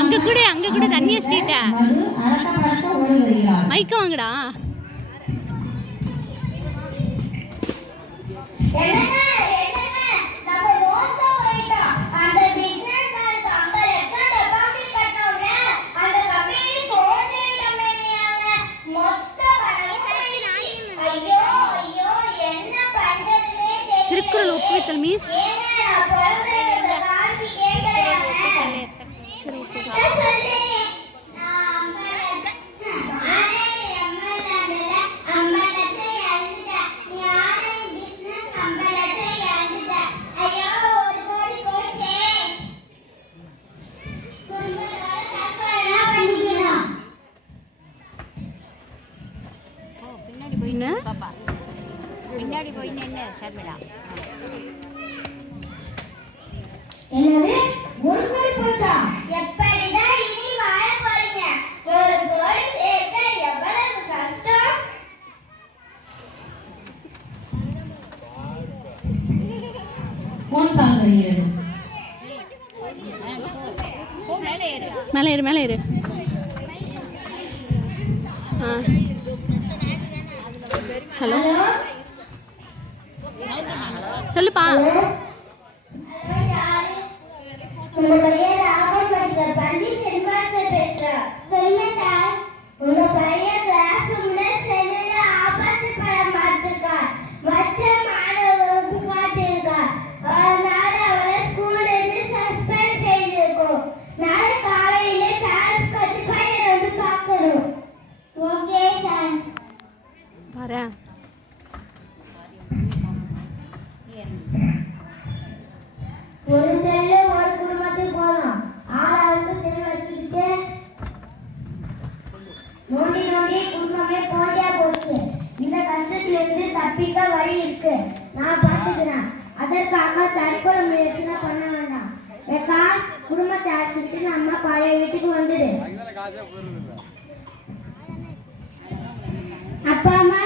அங்க கூட, அங்க கூட தண்ணி வச்சிட்டா. மது அறக்க பறக்க ஓடி வருகிறாள் மைக்க வாங்கடா. என்னங்க என்னங்க நம்ம பின்னாடி போய் என்ன? நின்னு பாப்பா. பின்னாடி போய் நின்று ஷர்மிளா. என்னது? ஒரு கோடி போச்சா எப்படிதான் இனி வாழ போறீங்க? ஒரு கோடி சேர்க்க எவ்வளவு கஷ்டம்? போன் கால் வருகிறது. போ மேலே ஏறு. மேலே ஏறு மேலே ஏறு. ஆ. ஹலோ. சொல்லுப்பா. உங்க பையன் ராமன் படிக்கிற பள்ளி ஒரு செல்லு ஒரு குடும்பத்துக்கு போதும் ஆளாளுக்கு செல் வச்சுக்கிட்டு நோண்டி நோண்டி குடும்பமே போட்டியா போச்சு. இந்த கஷ்டத்துல இருந்து தப்பிக்க வழி இருக்கு. நான் பாத்துக்கிறேன் அதற்காக தற்கொலை முயற்சிலாம் பண்ண வேண்டாம். பிரகாஷ் குடும்பத்தை அழைச்சிட்டு நம்ம பழைய வீட்டுக்கு வந்துடு. அப்பா அம்மா